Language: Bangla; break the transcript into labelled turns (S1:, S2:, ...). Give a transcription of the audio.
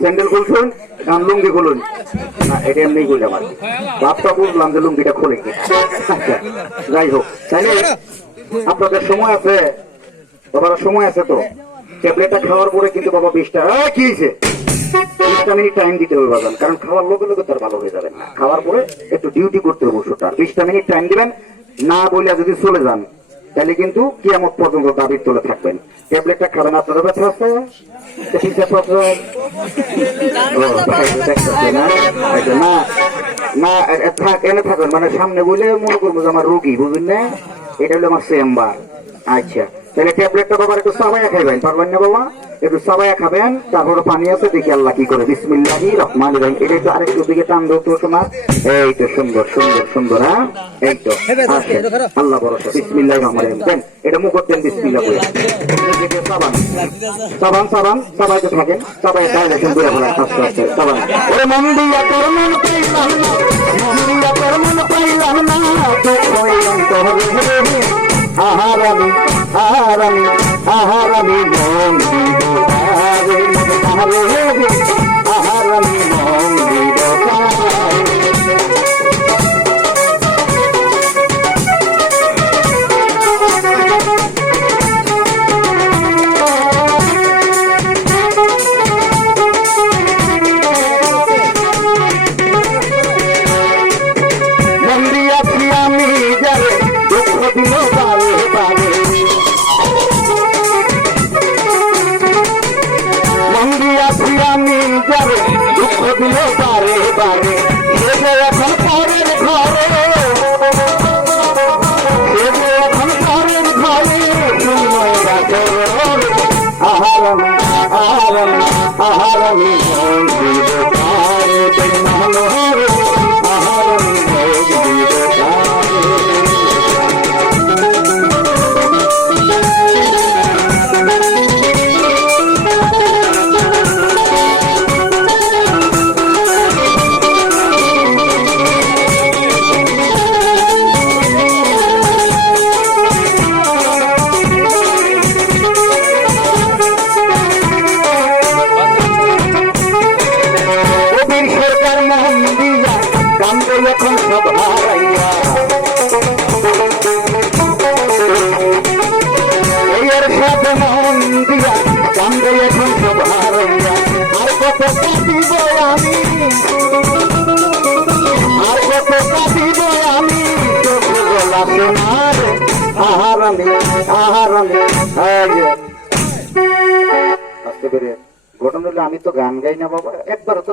S1: স্যান্ডেল খুলছুন আচ্ছা আপনাদের সময় আছে, বাবার সময় আছে তো। ট্যাবলেটটা খাওয়ার পরে কিন্তু বাবা বিশটা কি বিশটা মিনিট টাইম দিতে হবে বাজান, কারণ খাওয়ার লোকে লোকে তার ভালো হয়ে যাবেন না। খাওয়ার পরে একটু ডিউটি করতে হবে বিশটা মিনিট টাইম দিবেন, না বলে যদি চলে যান তাহলে কিন্তু কিয়ামত পর্যন্ত দাবির তুলে থাকবেন। ট্যাবলেটটা খাবেন আপনারা ব্যথা আছে? না? এনে থাকুন মানে সামনে বলে মনে করব যে আমার রোগী, বুঝলেন না? এটা হলো আমার চেম্বার। আচ্ছা তাহলে ট্যাবলেটটা বাবার একটু সবাই খাইবেন, পারবেন না বাবা? একটু সাবাইয়া খাবেন তারপরে পানি আছে দেখি আল্লাহ কি করে। বিসমিল্লাহি রহমান রহিম। এটা একটু আরেকটু দিকে টান দাও তো শোনা এই তো সুন্দর সুন্দর সুন্দর হ্যাঁ? এই তো আচ্ছা, আল্লাহ বিসমিল্লাহি রহমান রহিম। দেন এটা মুখ দেন বিসমিল্লাহ নিজেকে সাবান। সাবান সাবান সাবাইতে থাকেন। সাবাই করে বলা আস্তে আস্তে সাবান। ওরে মন দিয়া তোর মন পাইলাম না মন দিয়া তোর মন পাইলাম না তো ওই অন্তর আহারামি আহারামি আহারামি মন তারে আহারামি আহারামি সরকার মোহন দিয়া কান্দে এখন সব হারাইয়া। এর সাথে মোহন দিয়া কান্দে এখন সব হারাইয়া। আমি? তো গান গাই না বাবা, একবার